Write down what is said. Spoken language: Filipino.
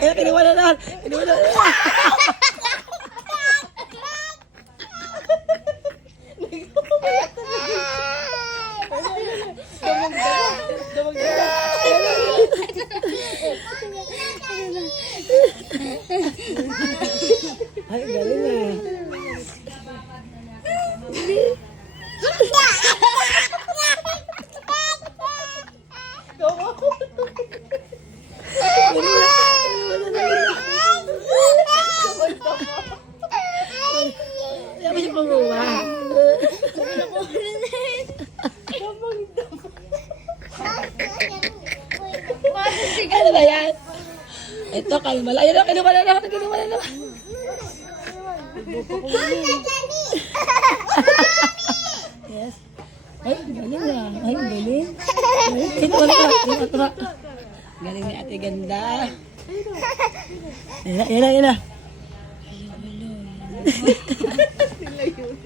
Ay, kinuha na lang. Kinuha na lang. Ay, galing eh. Sabi siya panguha. Ano ba yan? Ito, kalma lang. Ayun na, kinuha na naman. Kinuha na naman. Yes. Ay, galing na. Ay, galing. Kinuha na naman. Kinuha. Galing ni Ate Ganda. Yan na, yan na. Sila yun.